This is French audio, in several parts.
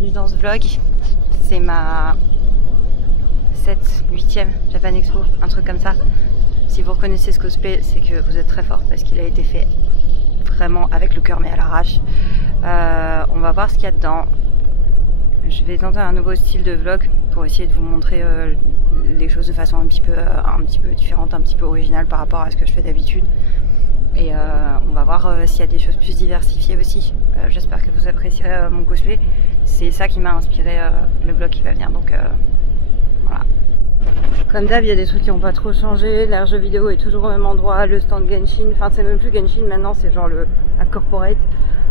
bienvenue dans ce vlog. C'est ma 8e Japan Expo, un truc comme ça. Si vous reconnaissez ce cosplay, c'est que vous êtes très fort parce qu'il a été fait vraiment avec le cœur mais à l'arrache. On va voir ce qu'il y a dedans. Je vais tenter un nouveau style de vlog pour essayer de vous montrer les choses de façon un petit peu différente, un petit peu originale par rapport à ce que je fais d'habitude. Et on va voir s'il y a des choses plus diversifiées aussi. J'espère que vous apprécierez mon cosplay. C'est ça qui m'a inspiré le vlog qui va venir, donc voilà. Comme d'hab, il y a des trucs qui n'ont pas trop changé. L'air jeu vidéo est toujours au même endroit. Le stand Genshin, enfin c'est même plus Genshin maintenant, c'est genre la corporate,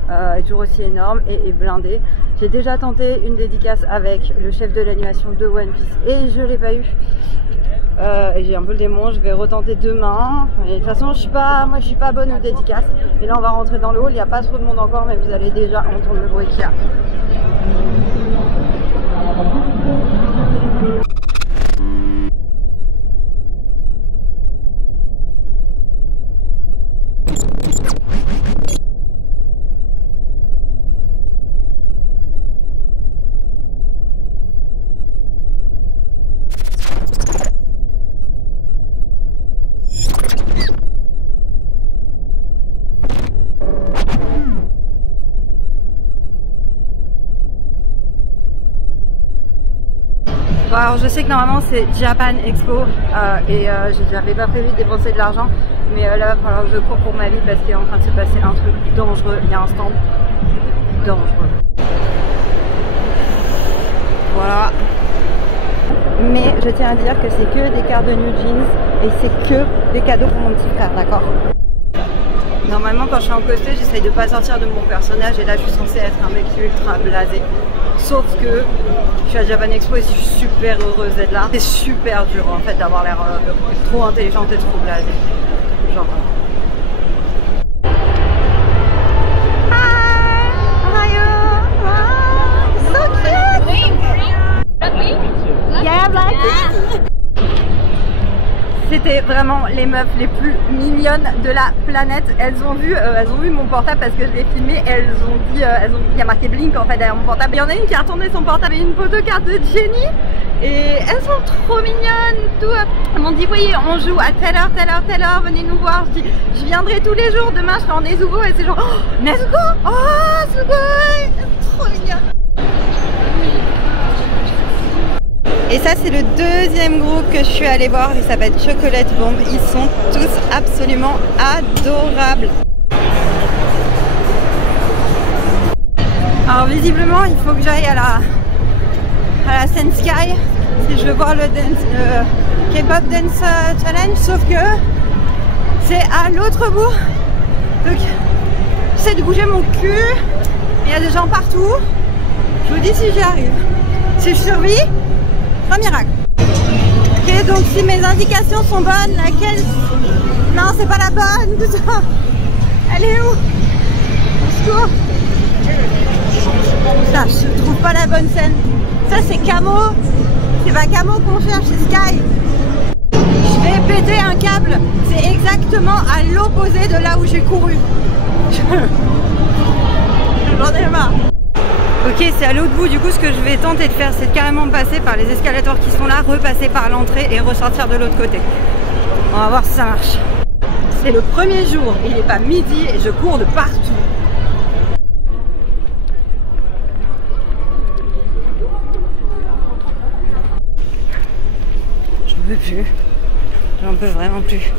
est toujours aussi énorme et blindé. J'ai déjà tenté une dédicace avec le chef de l'animation de One Piece et je l'ai pas eu. Et j'ai un peu le démon, je vais retenter demain. Et de toute façon, moi je suis pas bonne aux dédicaces. Et là on va rentrer dans le hall, il n'y a pas trop de monde encore, mais vous allez déjà entendre le bruit qu'il y a. Bon, alors je sais que normalement c'est Japan Expo j'avais pas prévu de dépenser de l'argent, mais là il va falloir que je cours pour ma vie parce qu'il est en train de se passer un truc dangereux. Il y a un stand dangereux. Voilà. Mais je tiens à dire que c'est que des cartes de New Jeans et c'est que des cadeaux pour mon petit frère, d'accord? Normalement quand je suis en cosplay, j'essaye de pas sortir de mon personnage et là je suis censée être un mec ultra blasé. Sauf que je suis à Japan Expo et je suis super heureuse d'être là. C'est super dur en fait d'avoir l'air trop intelligente et trop blasée. Genre. Hi! Ohio! Oh, so cute! Yeah, black! C'était vraiment les meufs les plus mignonnes de la planète. Elles ont vu mon portable parce que je l'ai filmé. Elles ont dit, il y a marqué Blink en fait derrière mon portable. Il y en a une qui a retourné son portable et une photocarte de Jenny. Et elles sont trop mignonnes. Tout. Elles m'ont dit oui, on joue à telle heure, venez nous voir. Je dis, je viendrai tous les jours. Demain je serai en Nezuko et c'est genre oh, Nezuko, oh Sugoi, trop mignonne. Et ça c'est le deuxième groupe que je suis allée voir, il s'appelle Chocolate Bomb. Ils sont tous absolument adorables. Alors visiblement il faut que j'aille à la scène Sky si je veux voir le K-pop Dance Challenge, sauf que c'est à l'autre bout. Donc j'essaie de bouger mon cul, il y a des gens partout. Je vous dis si j'y arrive. Si je survis, un miracle. Ok, donc si mes indications sont bonnes, laquelle? Non, c'est pas la bonne. Putain. Elle est où? Au secours. Putain, je trouve pas la bonne scène. Ça c'est Camo. C'est pas Camo qu'on cherche, c'est Sky. Je vais péter un câble. C'est exactement à l'opposé de là où j'ai couru. J'en ai marre. Ok, c'est à l'autre bout, du coup ce que je vais tenter de faire c'est de carrément passer par les escalators qui sont là, repasser par l'entrée et ressortir de l'autre côté. On va voir si ça marche. C'est le premier jour, il n'est pas midi et je cours de partout. J'en peux plus, j'en peux vraiment plus.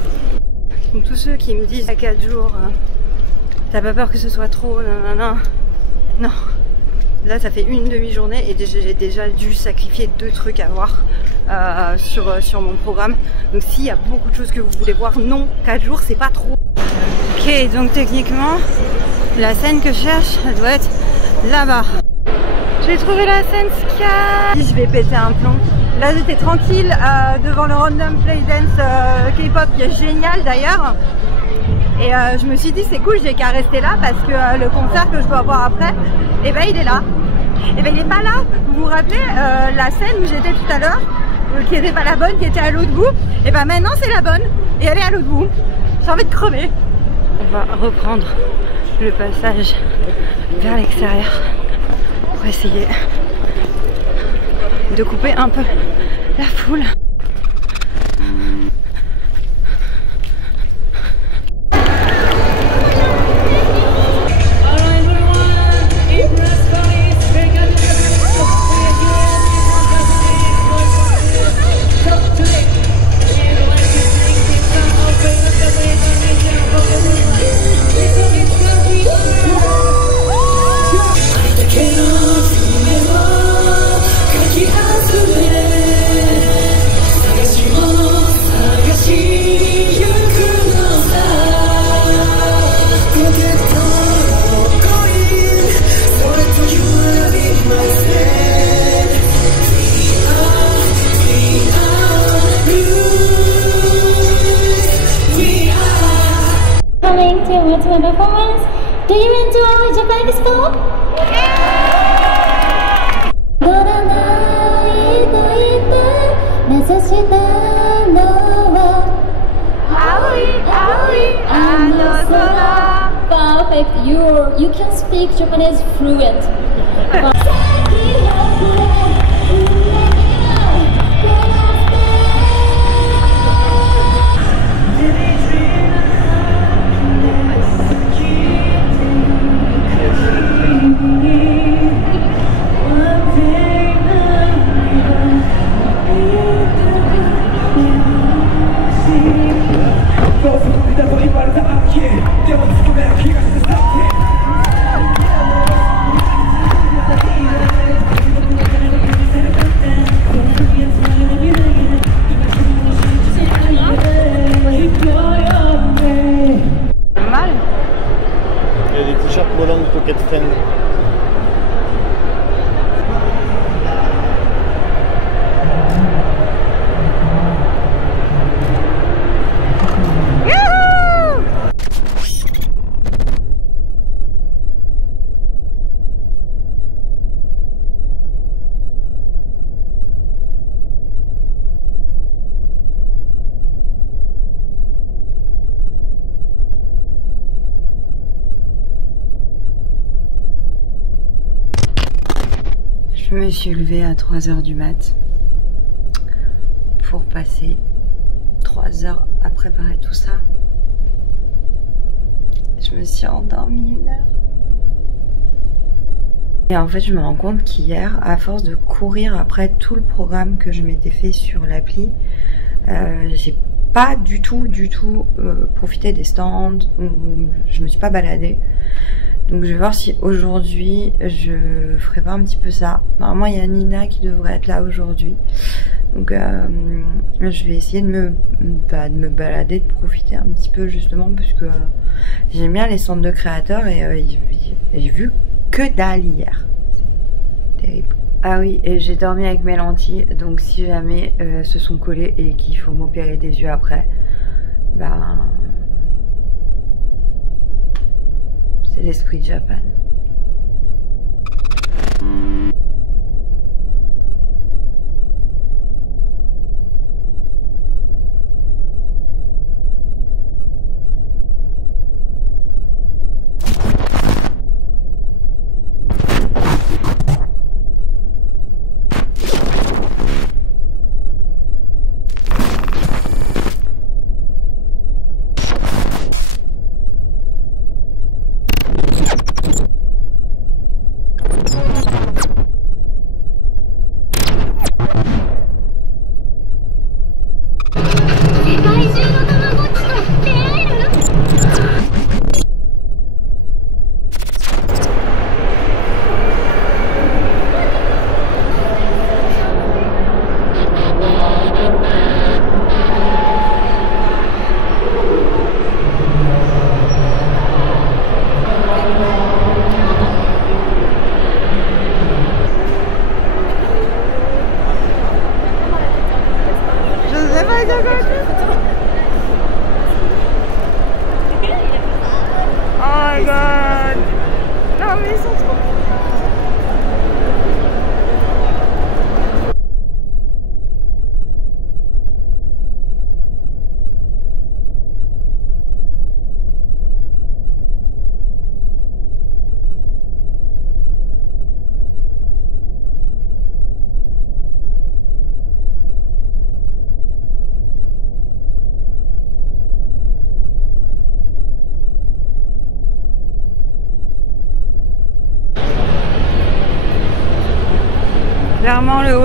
Donc tous ceux qui me disent à 4 jours, t'as pas peur que ce soit trop, non. Là ça fait une demi-journée et j'ai déjà dû sacrifier 2 trucs à voir sur mon programme. Donc s'il y a beaucoup de choses que vous voulez voir, non, 4 jours c'est pas trop. Ok, donc techniquement la scène que je cherche elle doit être là-bas. J'ai trouvé la scène Sky. Je vais péter un plomb. Là j'étais tranquille devant le Random Play Dance K-pop qui est génial d'ailleurs. Et je me suis dit c'est cool, j'ai qu'à rester là parce que le concert que je dois voir après, et ben il est là. Et ben il est pas là. Vous vous rappelez la scène où j'étais tout à l'heure, qui était pas la bonne, qui était à l'autre bout. Et ben maintenant c'est la bonne et elle est à l'autre bout. J'ai envie de crever. On va reprendre le passage vers l'extérieur pour essayer de couper un peu la foule. To my performance. Do you enjoy Japan Expo? Yeah! 乗らないと言って目指したのは青い青いあの空 Perfect, you can speak Japanese fluent. Il y a des t-shirts Molang Pocket Friend. Je me suis levée à 3 h du mat pour passer 3 heures à préparer tout ça. Je me suis endormie 1 heure. Et en fait, je me rends compte qu'hier, à force de courir après tout le programme que je m'étais fait sur l'appli, j'ai pas du tout profité des stands, je me suis pas baladée. Donc je vais voir si aujourd'hui je ferai pas un petit peu ça. Normalement il y a Nina qui devrait être là aujourd'hui. Donc je vais essayer de me balader, de profiter un petit peu justement parce que j'aime bien les centres de créateurs et j'ai vu que dalle hier. C'est terrible. Ah oui, et j'ai dormi avec mes lentilles, donc si jamais se sont collées et qu'il faut m'opérer des yeux après, ben c'est l'esprit de Japan.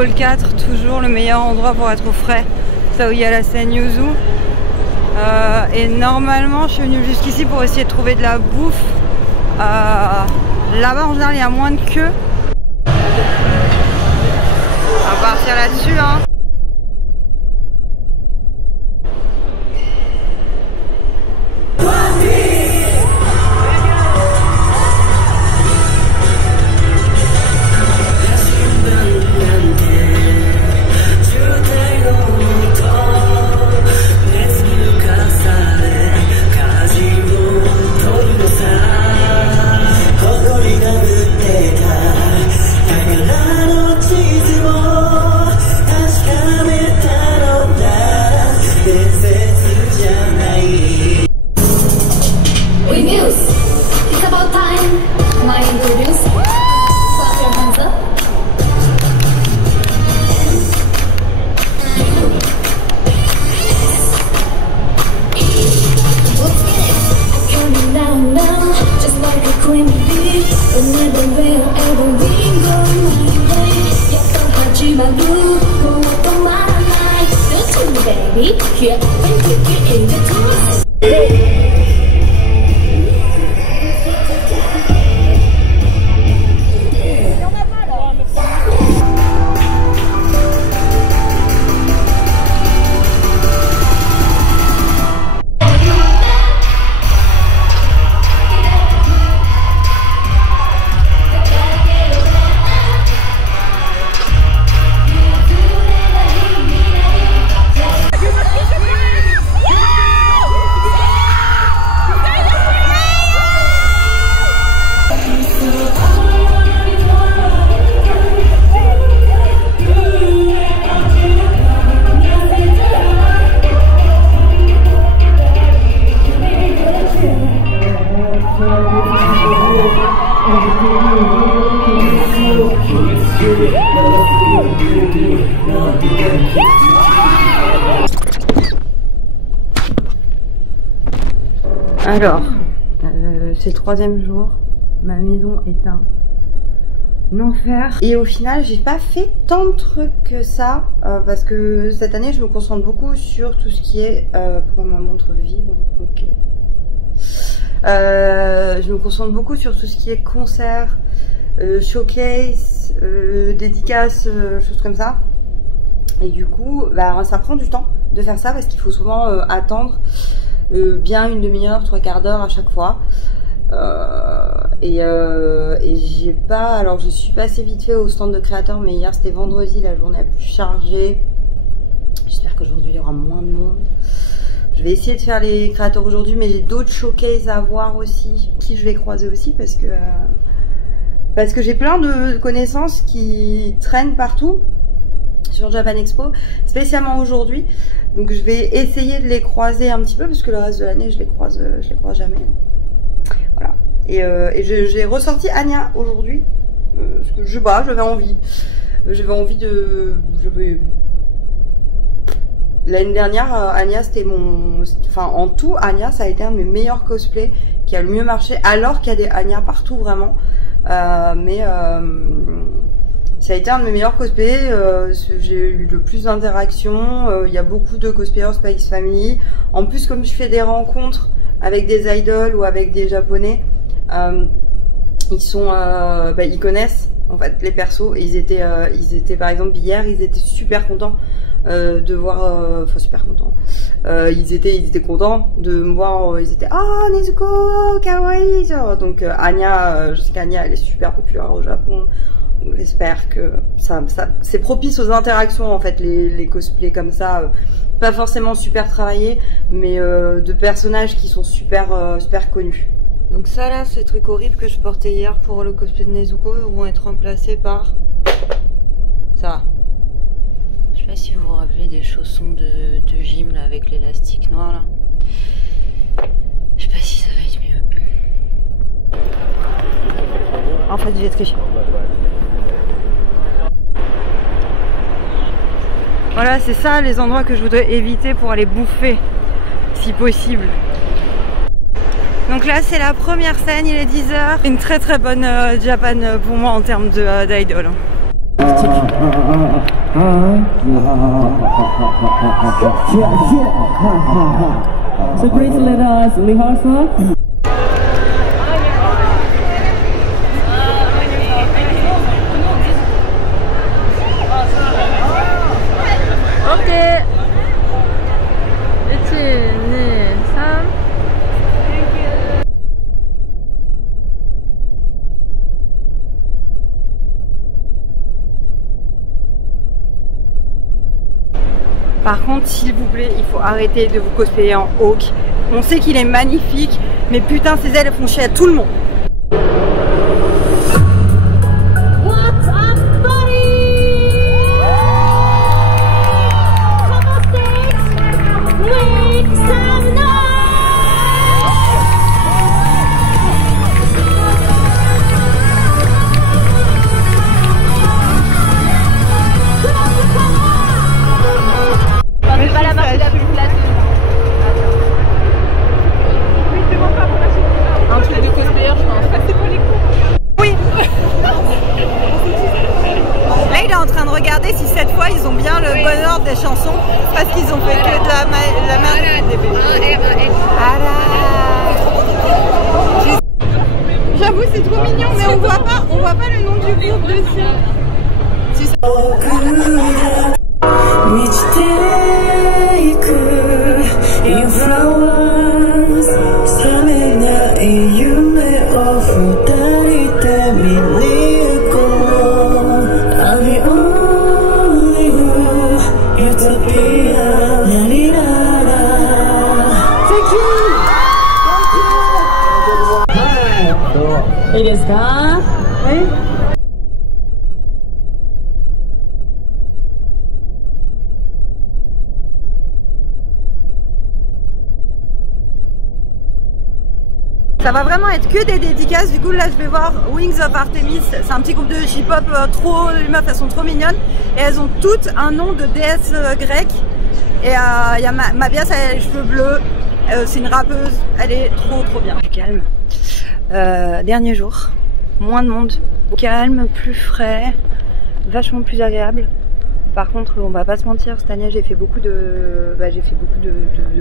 Hall 4, toujours le meilleur endroit pour être au frais. Ça où il y a la scène Yuzu. Et normalement, je suis venue jusqu'ici pour essayer de trouver de la bouffe. Là-bas, en général, il y a moins de queue. On va partir là-dessus, hein. Alors, c'est le 3e jour, ma maison est un enfer. Et au final, j'ai pas fait tant de trucs que ça, parce que cette année, je me concentre beaucoup sur tout ce qui est... pourquoi ma montre vibre? Ok. Je me concentre beaucoup sur tout ce qui est concert, showcase, dédicaces, choses comme ça. Et du coup, bah, ça prend du temps de faire ça parce qu'il faut souvent attendre bien une demi-heure, 3/4 d'heure à chaque fois. Et j'ai pas... Alors je suis passée vite fait au stand de créateurs, mais hier c'était vendredi, la journée la plus chargée. J'espère qu'aujourd'hui il y aura moins de monde. Je vais essayer de faire les créateurs aujourd'hui, mais j'ai d'autres showcases à voir aussi, qui je vais croiser aussi parce que j'ai plein de connaissances qui traînent partout sur Japan Expo, spécialement aujourd'hui. Donc je vais essayer de les croiser un petit peu parce que le reste de l'année je les croise jamais. Voilà. Et j'ai ressorti Anya aujourd'hui parce que j'avais envie. L'année dernière, Anya, c'était mon... Enfin, en tout, Anya, ça a été un de mes meilleurs cosplays qui a le mieux marché, alors qu'il y a des Anya partout, vraiment. Ça a été un de mes meilleurs cosplays. J'ai eu le plus d'interactions. Il y a beaucoup de cosplayers Spice Family. En plus, comme je fais des rencontres avec des idols ou avec des japonais, ils connaissent en fait les persos. Et ils étaient par exemple hier, ils étaient super contents de voir, enfin super contents. Ils étaient contents de me voir. Ils étaient Nezuko kawaii. Donc Anya, je sais qu'Anya elle est super populaire au Japon. J'espère que ça c'est propice aux interactions en fait, les cosplays comme ça, pas forcément super travaillés, mais de personnages qui sont super connus. Donc ça là, ces trucs horribles que je portais hier pour le cosplay de Nezuko vont être remplacés par ça. Je sais pas si vous vous rappelez des chaussons de gym là avec l'élastique noir là. Je sais pas si ça va être mieux. En fait, j'ai triché. Voilà, c'est ça les endroits que je voudrais éviter pour aller bouffer, si possible. Donc là, c'est la première scène, il est 10h. Une très très bonne Japan pour moi en termes d'idol. So please let us rehearsal. Ok. 1, 2, 3. Par contre, s'il vous plaît, il faut arrêter de vous cosplayer en Hawk. On sait qu'il est magnifique, mais putain, ces ailes font chier à tout le monde. What's up, buddy? Come on stage, make some noise. Mais pas la marque la plus plate. Un truc de cosplayer, je pense. Oui. Là, il est en train de regarder si cette fois ils ont bien le bon ordre des chansons, parce qu'ils ont fait que de la merde. J'avoue, c'est trop mignon, mais on voit pas le nom du groupe dessus. Si ça... Oui. Ça va vraiment être que des dédicaces. Du coup, là, je vais voir Wings of Artemis. C'est un petit groupe de J-pop trop. Les meufs, elles sont trop mignonnes. Et elles ont toutes un nom de déesse grecque. Et il y a Mabias, elle a les cheveux bleus. C'est une rappeuse. Elle est trop bien. Plus calme. Dernier jour. Moins de monde. Calme, plus frais. Vachement plus agréable. Par contre, on va pas se mentir, cette année, j'ai fait beaucoup de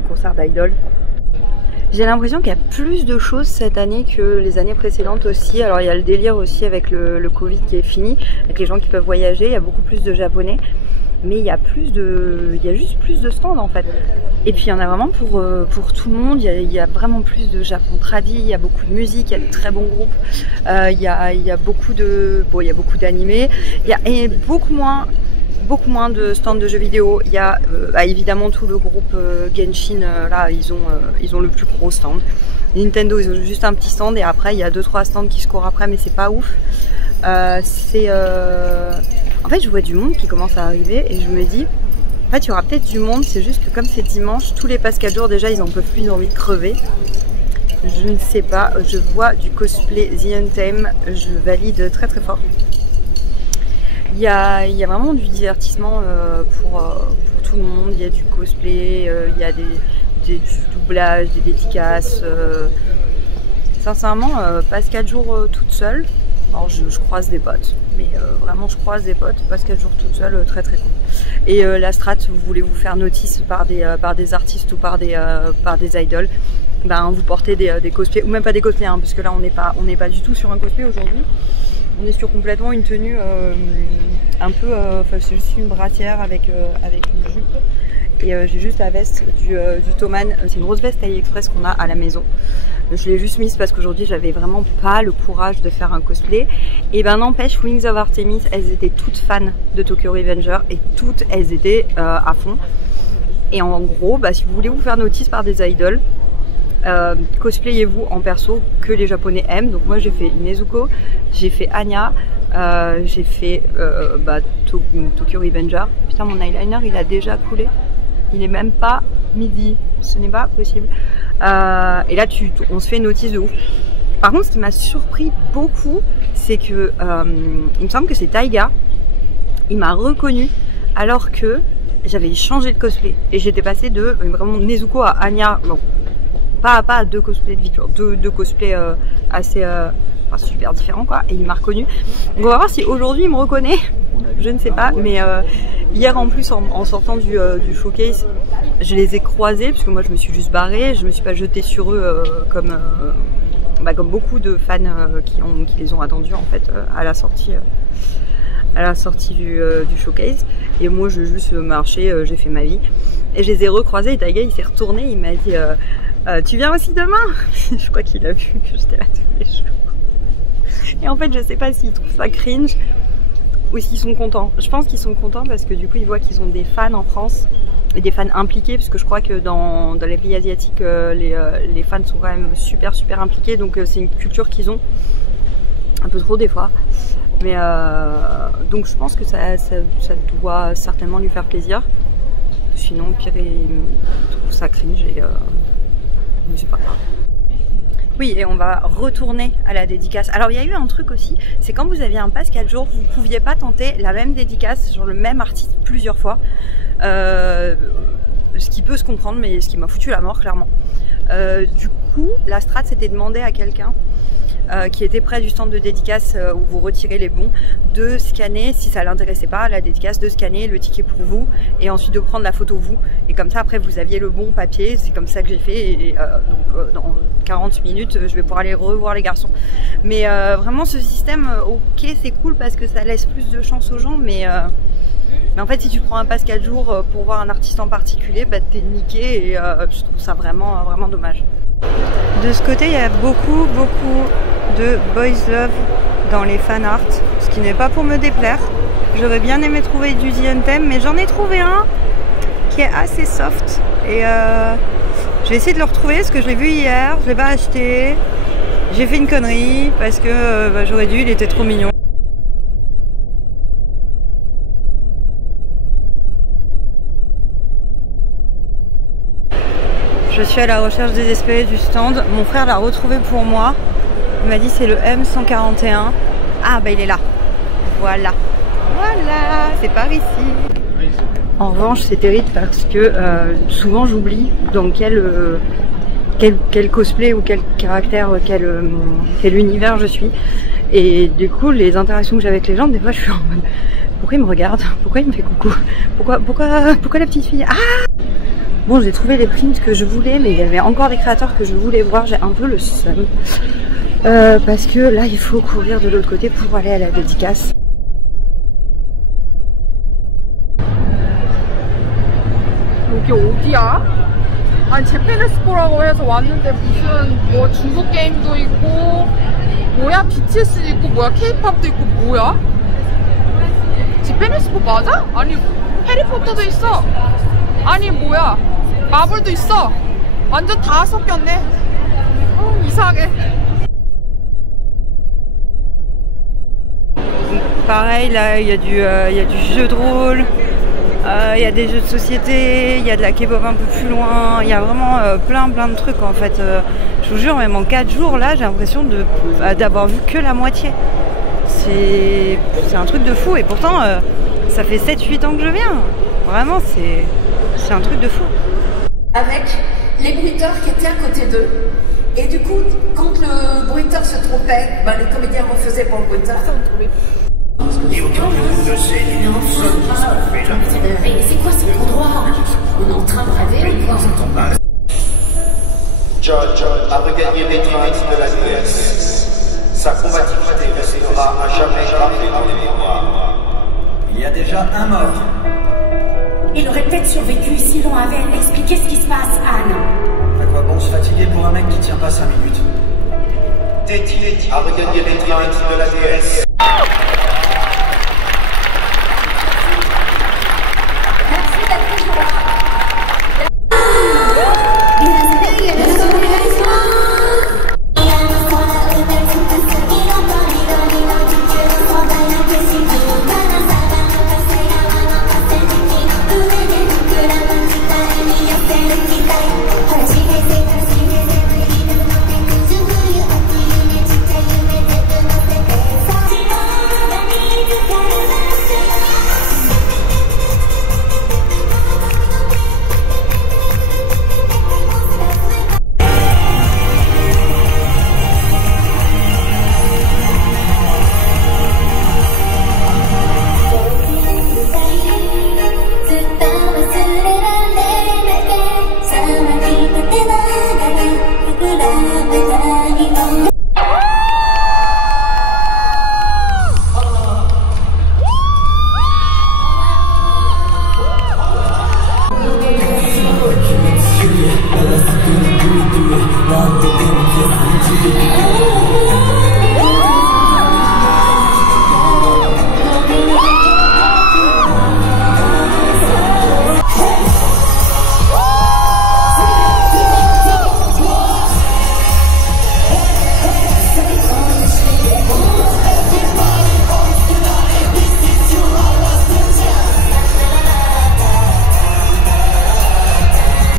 concerts d'idoles. J'ai l'impression qu'il y a plus de choses cette année que les années précédentes aussi. Alors il y a le délire aussi avec le Covid qui est fini, avec les gens qui peuvent voyager, il y a beaucoup plus de japonais. Mais il y a juste plus de stands en fait. Et puis il y en a vraiment pour tout le monde, il y a vraiment plus de Japon tradi, il y a beaucoup de musique, il y a de très bons groupes, il y a beaucoup d'animés, il y a beaucoup moins de stands de jeux vidéo. Il y a évidemment tout le groupe Genshin, là ils ont le plus gros stand. Nintendo ils ont juste un petit stand et après il y a 2-3 stands qui se courent après mais c'est pas ouf. En fait je vois du monde qui commence à arriver et je me dis en fait il y aura peut-être du monde, c'est juste que comme c'est dimanche, tous les passe 4 jours déjà ils en peuvent plus, ils ont envie de crever. Je ne sais pas, je vois du cosplay The Untamed, je valide très fort. Il y a vraiment du divertissement pour tout le monde, il y a du cosplay, il y a du doublage, des dédicaces. Sincèrement, passe 4 jours toute seule. Alors je croise des potes, mais vraiment je croise des potes, passe 4 jours toute seule, très cool. Et la strat, vous voulez vous faire notice par des artistes ou par des idoles, ben vous portez des cosplays, ou même pas des cosplays, hein, parce que là on n'est pas du tout sur un cosplay aujourd'hui. On est sur complètement une tenue un peu, c'est juste une brassière avec une jupe. Et j'ai juste la veste du Thomann, c'est une grosse veste AliExpress qu'on a à la maison. Je l'ai juste mise parce qu'aujourd'hui j'avais vraiment pas le courage de faire un cosplay. Et ben n'empêche, Wings of Artemis, elles étaient toutes fans de Tokyo Revenger et toutes elles étaient à fond. Et en gros, bah, si vous voulez vous faire notice par des idoles, cosplayez-vous en perso que les japonais aiment. Donc moi j'ai fait Nezuko, j'ai fait Anya, j'ai fait Tokyo Revenger. Putain, mon eyeliner il a déjà coulé, il est même pas midi, ce n'est pas possible. Et là on se fait notice de ouf. Par contre ce qui m'a surpris beaucoup, c'est que il me semble que c'est Taiga, il m'a reconnu alors que j'avais changé de cosplay et j'étais passée de vraiment Nezuko à Anya. Bon, pas deux cosplays de Victor, deux cosplays assez super différents quoi, et il m'a reconnu. Donc on va voir si aujourd'hui il me reconnaît, je ne sais pas, mais hier en plus en sortant du showcase, je les ai croisés parce que moi je me suis juste barrée, je me suis pas jetée sur eux comme beaucoup de fans qui les ont attendus en fait à la sortie du showcase, et moi je juste marché, j'ai fait ma vie et je les ai recroisés et Taiga il s'est retourné, il m'a dit tu viens aussi demain? Je crois qu'il a vu que j'étais là tous les jours et en fait je sais pas s'ils trouvent ça cringe ou s'ils sont contents. Je pense qu'ils sont contents parce que du coup ils voient qu'ils ont des fans en France et des fans impliqués, parce que je crois que dans les pays asiatiques les fans sont quand même super impliqués, donc c'est une culture qu'ils ont un peu trop des fois. Mais donc je pense que ça doit certainement lui faire plaisir. Sinon pire il trouve ça cringe et c'est pas grave. Oui, et on va retourner à la dédicace. Alors il y a eu un truc aussi, c'est quand vous aviez un pass 4 jours, vous pouviez pas tenter la même dédicace sur le même artiste plusieurs fois. Ce qui peut se comprendre, mais ce qui m'a foutu la mort clairement. Du coup, la strat s'était demandé à quelqu'un qui était près du stand de dédicace où vous retirez les bons, de scanner, si ça l'intéressait pas, la dédicace, de scanner le ticket pour vous et ensuite de prendre la photo vous, et comme ça après vous aviez le bon papier. C'est comme ça que j'ai fait, et donc dans 40 minutes je vais pouvoir aller revoir les garçons. Mais vraiment ce système, ok c'est cool parce que ça laisse plus de chance aux gens, mais en fait si tu prends un pass 4 jours pour voir un artiste en particulier, bah t'es niqué, et je trouve ça vraiment dommage. De ce côté, il y a beaucoup de boys love dans les fan art, ce qui n'est pas pour me déplaire. J'aurais bien aimé trouver du The Anthem, mais j'en ai trouvé un qui est assez soft, et je vais essayer de le retrouver parce que je l'ai vu hier, je l'ai pas acheté. J'ai fait une connerie parce que j'aurais dû, il était trop mignon. Je suis à la recherche désespérée du stand. Mon frère l'a retrouvé pour moi. Il m'a dit c'est le M141. Ah bah il est là. Voilà. Voilà, c'est par ici. En revanche c'est terrible parce que souvent j'oublie dans quel cosplay ou quel caractère, quel univers je suis. Et du coup les interactions que j'ai avec les gens, des fois je suis en mode pourquoi il me regarde? Pourquoi il me fait coucou? Pourquoi la petite fille? Ah! Bon, j'ai trouvé les prints que je voulais, mais il y avait encore des créateurs que je voulais voir. J'ai un peu le seum. Parce que là, il faut courir de l'autre côté pour aller à la dédicace. 여기 어디야? 아니 제페네스코라고 해서 왔는데 무슨 뭐 중국 게임도 있고 뭐야 BTS 있고 뭐야 K-팝도 있고 뭐야? 제페네스코 맞아? 아니 해리포터도 있어. 아니 뭐야 마블도 있어. 완전 다 섞였네. 이상해. Pareil là il y a du jeu de rôle, il y a des jeux de société, il y a de la K-pop un peu plus loin, il y a vraiment plein de trucs en fait. Je vous jure, même en 4 jours là j'ai l'impression d'avoir vu que la moitié. C'est un truc de fou, et pourtant ça fait 7-8 ans que je viens. Vraiment c'est un truc de fou. Avec les bruiteurs qui étaient à côté d'eux, et du coup quand le bruiteur se trompait, les comédiens refaisaient pour le bruiteur. Et aucun de nous ne sait ni nous sommes qui sont faits là. C'est quoi cet endroit? On est en train de rêver ou quoi? John a regagné les traces de la déesse. Sa combativité restera à jamais gravée dans les mémoires. Il y a déjà un mort. Il aurait peut-être survécu si l'on avait expliqué ce qui se passe, Anne. À quoi bon se fatiguer pour un mec qui tient pas 5 minutes? Teddy a regagné les traces de la déesse.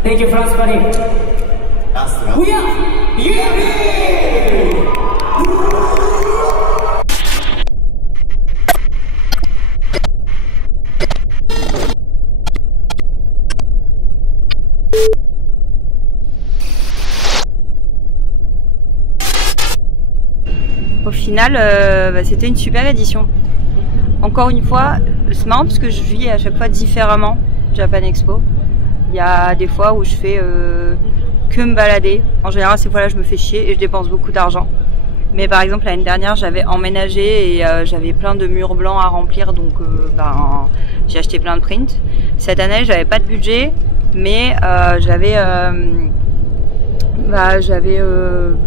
Thank you, France Paris. We are UMP! Au final, c'était une super édition. Encore une fois, c'est marrant parce que je vis à chaque fois différemment Japan Expo. Il y a des fois où je fais que me balader. En général, ces fois-là, je me fais chier et je dépense beaucoup d'argent. Mais par exemple, l'année dernière, j'avais emménagé et j'avais plein de murs blancs à remplir, donc j'ai acheté plein de prints. Cette année, j'avais pas de budget, mais j'avais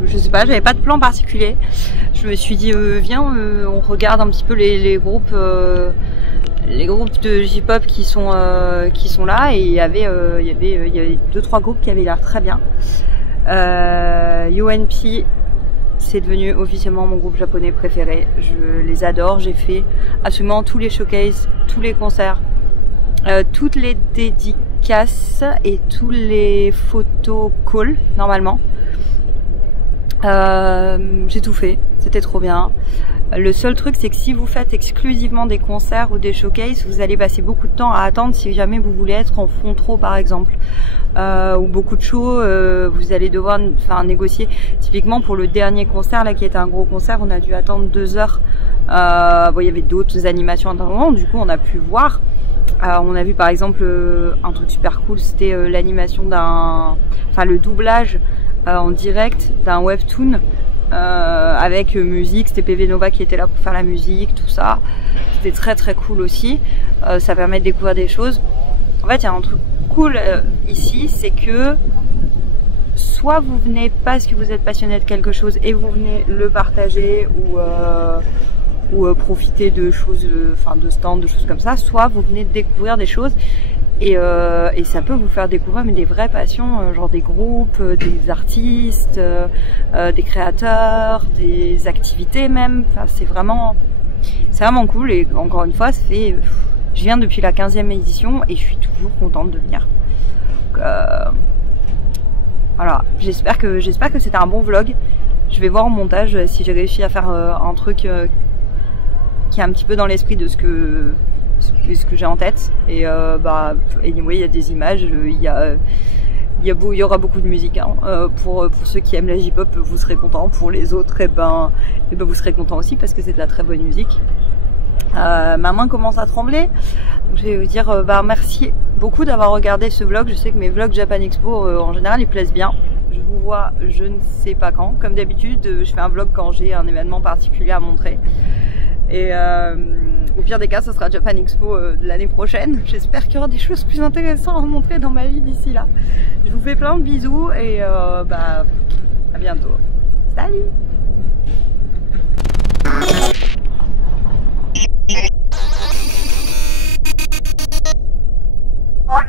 je sais pas, j'avais pas de plan particulier. Je me suis dit viens, on regarde un petit peu les groupes de J-pop qui sont là, et il y avait 2-3 groupes qui avaient l'air très bien. UNP, c'est devenu officiellement mon groupe japonais préféré. Je les adore. J'ai fait absolument tous les showcases, tous les concerts, toutes les dédicaces et tous les photos calls normalement. J'ai tout fait, c'était trop bien. Le seul truc, c'est que si vous faites exclusivement des concerts ou des showcases, vous allez passer beaucoup de temps à attendre si jamais vous voulez être en front row par exemple, ou beaucoup de shows, vous allez devoir négocier. Typiquement pour le dernier concert là, qui était un gros concert, on a dû attendre 2 heures. Il y avait d'autres animations à un moment, du coup on a pu voir. On a vu par exemple un truc super cool, c'était l'animation le doublage en direct d'un webtoon avec musique. C'était PV Nova qui était là pour faire la musique, tout ça. C'était très très cool aussi. Ça permet de découvrir des choses. En fait, il y a un truc cool ici, c'est que soit vous venez parce que vous êtes passionné de quelque chose et vous venez le partager ou profiter de choses, de stands, de choses comme ça, soit vous venez découvrir des choses et ça peut vous faire découvrir des vraies passions, genre des groupes, des artistes, des créateurs, des activités même. Enfin, c'est vraiment cool. Et encore une fois, je viens depuis la 15e édition et je suis toujours contente de venir. Donc, voilà, j'espère que c'était un bon vlog. Je vais voir en montage si j'ai réussi à faire un truc qui est un petit peu dans l'esprit de ce que j'ai en tête. Et anyway, il y a des images, il y aura beaucoup de musique, hein. Pour ceux qui aiment la J-pop, vous serez contents. Pour les autres, vous serez contents aussi parce que c'est de la très bonne musique. Ma main commence à trembler, donc je vais vous dire merci beaucoup d'avoir regardé ce vlog. Je sais que mes vlogs Japan Expo en général ils plaisent bien. Je vous vois je ne sais pas quand, comme d'habitude je fais un vlog quand j'ai un événement particulier à montrer. Et au pire des cas, ce sera Japan Expo de l'année prochaine. J'espère qu'il y aura des choses plus intéressantes à montrer dans ma vie d'ici là. Je vous fais plein de bisous et à bientôt. Salut! What?